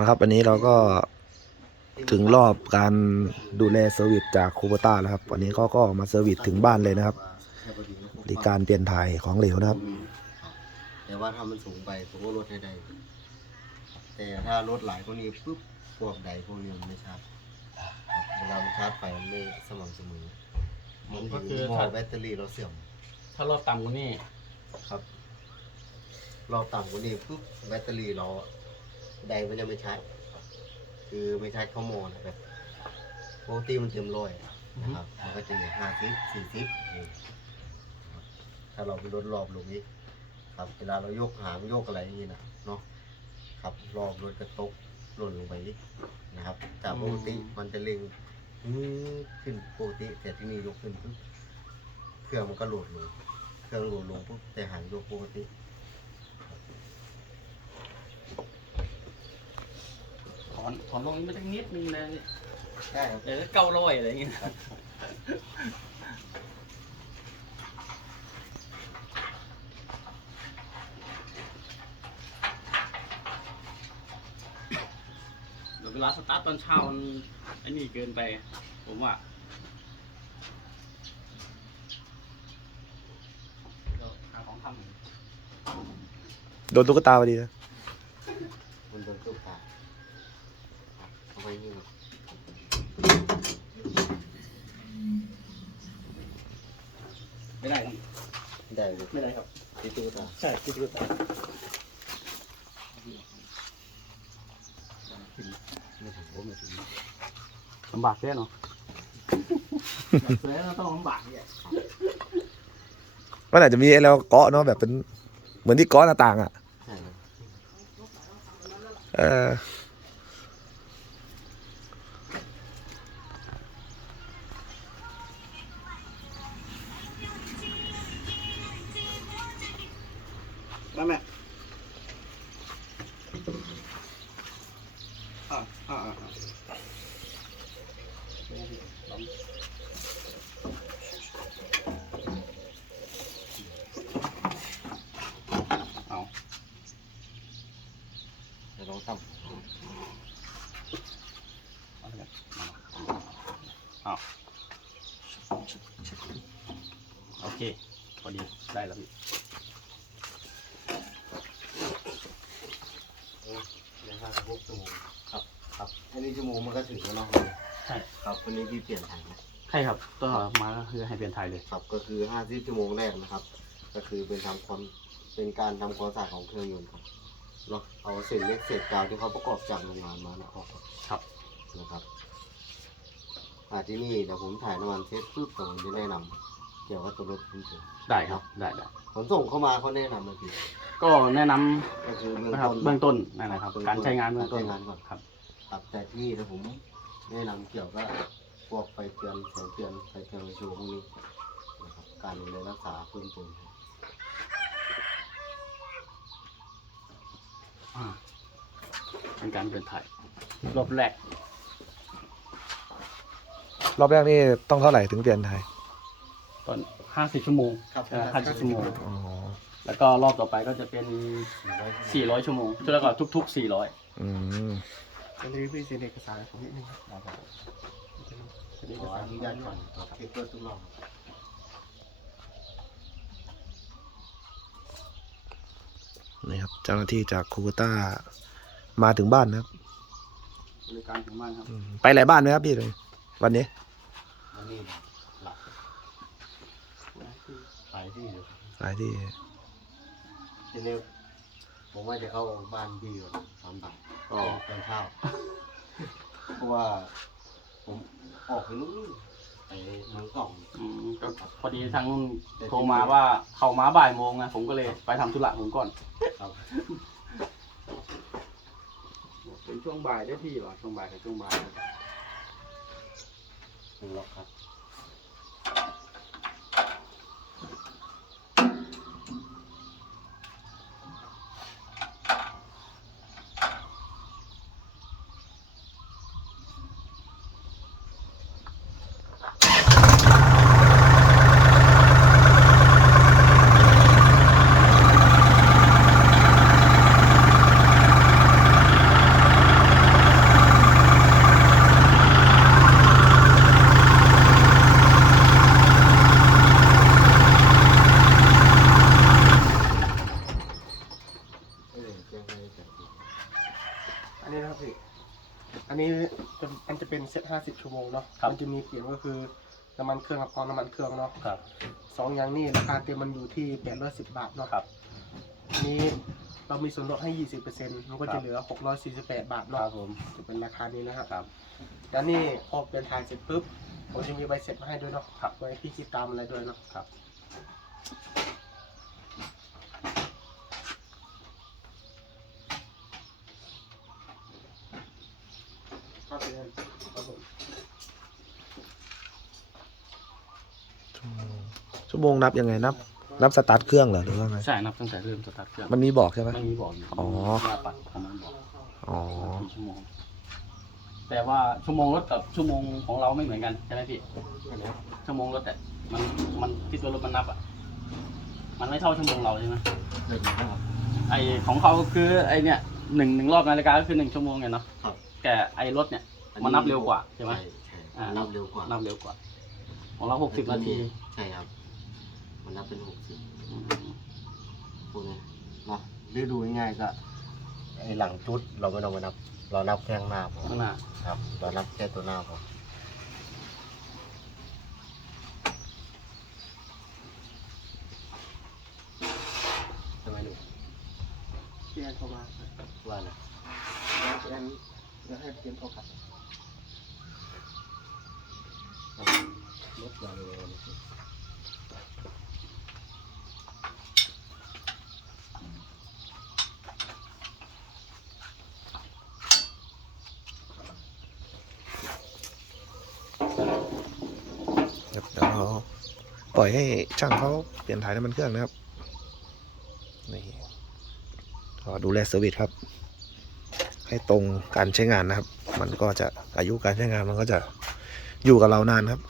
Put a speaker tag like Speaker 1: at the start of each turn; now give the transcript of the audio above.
Speaker 1: มาครับวันนี้เราก็ถึงรอบการดูแลเซอร์วิสจากคูเปต้าแล้วครับ วันนี้เขาก็มาเซอร์วิสถึงบ้านเลยนะครับบริการเปลี่ยนถ่ายของเหลวนะครับ
Speaker 2: แต่ว่าถ้ามันสูงไปผมก็ลดให้ได้ แต่ถ้ารถหลายกว่านี้ปุ๊บพวกใดพวกนี้มันไม่ชาร์จครับเวลามันชาร์จไปมันไม่สม่ำเสมอ
Speaker 3: ผมก็คือ
Speaker 2: หม้อ
Speaker 3: ถ้า
Speaker 2: แบตเตอรี่เราเสื่อม
Speaker 3: ถ้ารอบต่ำกว่านี้
Speaker 2: ครับเราต่ำกว่านี้ปุ๊บแบตเตอรี่เรา ใดมันจะไม่ชาร์จคือไม่ชาร์จเข้าหม้อนะครับปกติมันเต็มร้อยนะครับมันก็จะเหลือห้าสิบสี่สิบถ้าเราไปลดรอบลงนี้ ครับเวลาเรายกหางยกอะไรอย่างนี้นะเนาะครับรอบรถกระตกหล่นลงไปนิดนะครับจากปกติมันจะเล็งอื้อขึ้นปกติแต่ที่นี่ยกขึ้นปุ๊บเครื่องมันก็โหลดลงเครื่องโหลดลงปุ๊บแต่หางยกปกติ
Speaker 3: อนถอนลงนี้ไม่ได้นิดนึงนะ
Speaker 2: ใช่ครับ
Speaker 3: เออเก้าร้อยอะไรอย่างเงี้ยเดี๋ยวเวลาสตาร์ทตอนเช้ามันไอ้นี่เกินไป ผมว่าเดี๋ยวหาของทำ
Speaker 1: โดนตุ๊กตาพอดีนะ
Speaker 2: มันโดนตุ๊กตาเอาไว้นี่ก่อน
Speaker 3: ไม่ได้ครับ
Speaker 2: ได้เลย
Speaker 3: ไม่ได้ครับ
Speaker 2: ที่ตุ๊กตา
Speaker 3: ใช่คิดดูต่อ
Speaker 2: ไม่ถึงผมไม่ถึง
Speaker 3: ลำบากแค่เนาะเสือเราต้องลำบากเนี่ย
Speaker 1: มันอาจจะมีไอ้แล้วเกาะเนาะแบบเป็นเหมือนที่เกาะหน้าต่างอะ
Speaker 2: ใช่ครับ
Speaker 1: เออ
Speaker 3: ได้ไหมอ่าอ่าอ่าอ่าเอา
Speaker 2: เดี๋ยวลองท
Speaker 3: เอาเลยเอาโอเค พอดี ได้แล้วพี่ำ
Speaker 2: เดี๋ยวห้าสิบหกชั่วโมงครับครับ อันนี้ชั่วโมงมันก็ถึงแล้วเนาะ
Speaker 3: ใช่
Speaker 2: ครับวันนี้พี่เปลี่ยนทางนะ
Speaker 3: ใช่ครับตัวมาก็คือให้เปลี่ยนไทยเลย
Speaker 2: ครับก็คือห้าสิบชั่วโมงแรกนะครับ ก็คือเป็นทำความเป็นการทำความสะอาดของเครื่องยนต์ครับเนาะเอาเศษเล็กเศษกาวที่เขาประกอบจากโรงงานมานะออกครับ
Speaker 3: ครับ
Speaker 2: นะครับอ่าที่นี่เดี๋ยวผมถ่ายน้ำมันเทสปุ๊บผมจะแนะนำเกี่ยวกับตัวรถคุณเอง
Speaker 3: ได้ครับได้ได้
Speaker 2: ขนส่งเข้ามาเขาแนะนำมาพี่
Speaker 3: ก็แนะนำ
Speaker 2: ก็คือเบื้อง
Speaker 3: นะครับ
Speaker 2: ต้น
Speaker 3: เบื้องต้นนั่นแหละครับ การใช้งานเบื้องต้น
Speaker 2: การใช้งานก่อน
Speaker 3: ครับ
Speaker 2: ครับแต่ที่นี่นะผมแนะนำเกี่ยวกับพวกไฟเตือนแสงเตือนไฟเตือนไฟโชว์พวกนี้นะครับการดูแลรักษาเพิ่มเติม
Speaker 3: อ่าเป็นการเปลี่ยนไทยรอบแรก
Speaker 1: รอบแรกนี่ต้องเท่าไหร่ถึงเปลี่ยนถ่าย
Speaker 3: ตอนห้าสิบชั่วโมง
Speaker 2: ครับ
Speaker 3: ห้าสิบชั่วโมง
Speaker 1: อ๋อ
Speaker 3: แล้วก็รอบต่อไปก็จะเป็นสี่ร้อยชั่วโมงแล้วก็ทุกๆสี่ร้อย
Speaker 1: อืม
Speaker 3: อันนี้พี่เซ็นเอกสารผมนิดนึงครับ
Speaker 2: ขออนุญาตก่อนเช็คเพื่อทุกรอบ
Speaker 1: นี่ครับเจ้าหน้าที่จากคูเปต้ามาถึงบ้านนะครับ
Speaker 3: บริการถึงบ้านครับ
Speaker 1: อืมไปหลายบ้านไหมครับพี่เลยวันนี้
Speaker 2: อันนี้หลักไปที่เดียว
Speaker 1: หลายที่
Speaker 2: ทีนี้ผมว่าจะเข้าบ้านพี่ก่อนตอนบ่ายก็ตอนเช้าเพราะว่า ผมออกไปนู้นไปเมืองสอง
Speaker 3: อืมก็พอดีทางนู้นโทรมาว่าเข้ามาบ่ายโมงนะผมก็เลยไปทำธุระผมก่อน
Speaker 2: ครับ
Speaker 3: เป็นช่วงบ่ายได้พี่เหรอช่วงบ่ายกับช่วงบ่าย
Speaker 2: หนึ่งล็อกครับ
Speaker 4: สิบชั่วโมงเนาะ
Speaker 3: ครับ
Speaker 4: มันจะมีเปลี่ยนก็คือน้ำมันเครื่องกับกรองน้ำมันเครื่องเนาะ
Speaker 3: ครับ
Speaker 4: สองอย่างนี้ราคาเต็มมันอยู่ที่แปดร้อยสิบบาทเนาะ
Speaker 3: ครับ
Speaker 4: อันนี้เรามีส่วนลดให้ยี่สิบเปอร์เซ็นต์มันก็
Speaker 3: ครั
Speaker 4: จะ
Speaker 3: บ
Speaker 4: เหลือหกร้อยสี่สิบแปดบาท
Speaker 3: ค
Speaker 4: เนาะ
Speaker 3: รับผม
Speaker 4: จะเป็นราคานี้นะครับ
Speaker 3: ครับ
Speaker 4: แล้วนี่พอเป็นถ่ายเสร็จปุ๊บผมจะมีใบเสร็จมาให้ด้วยเนาะครับ ไว้พี่คิดตามอะไรด้วยเนาะ
Speaker 3: ครับ
Speaker 4: ครับพี่ครับผม
Speaker 1: ชั่วโมงนับยังไงนับ นับสตาร์ทเครื่องเหรอหรือว่าไง
Speaker 3: ใช่นับตั้งแต่เริ่มสตาร์ทเครื่อง
Speaker 1: มันมีบอกใช่ไหม
Speaker 3: ไม่มีบอกอยู่
Speaker 1: อ๋อ
Speaker 3: หน้าปัดของมันบอก
Speaker 1: อ๋อ
Speaker 3: กี่ชั่วโมง แต่ว่าชั่วโมงรถกับชั่วโมงของเราไม่เหมือนกันใช่ไหมพี่
Speaker 4: อันนี้
Speaker 3: ชั่วโมงรถแต่มันมันที่ตัวรถมันนับอะมันไม่เท่าชั่วโมงเราใช่ไหม
Speaker 2: เดี๋ยวนะครับ
Speaker 3: ไอของเขาคือไอเนี่ยหนึ่งหนึ่งรอบนาฬิกาก็คือหนึ่งชั่วโมงไงเนาะ
Speaker 2: ครับ
Speaker 3: แต่ไอรถเนี่ย มันนับเร็วกว่าใช่ไหม
Speaker 2: ใช่
Speaker 3: อ่า
Speaker 2: นับเร็วกว่า
Speaker 3: นับเร็วกว่า ของเราหกสิบนาที
Speaker 2: ใช่ครับ มันนับเป็นหกสิบ
Speaker 3: อืม
Speaker 2: พวกนี้เนาะหรือดูง่ายๆก็ไอ้หลังจุดเราไม่ต้องไปนับ เรานับแค่ข้างหน้าพอ
Speaker 3: ข้างหน้า
Speaker 2: ครับ เรานับแค่ตัวหน้าพอใช่ไหมลูก
Speaker 4: พี่แอนโทรมา
Speaker 2: ว่านะ
Speaker 4: พี่แอนเดี๋ยวให้เตรียมโทรกลับ
Speaker 2: รถเราเลย
Speaker 1: ครับเดี๋ยวเรา ปล่อยให้ช่างเขาเปลี่ยนถ่ายน้ำมันเครื่องนะครับนี่ก็ดูแลเซอร์วิสครับ ให้ตรงการใช้งานนะครับ มันก็จะอายุการใช้งานมันก็จะอยู่กับเรานานครับ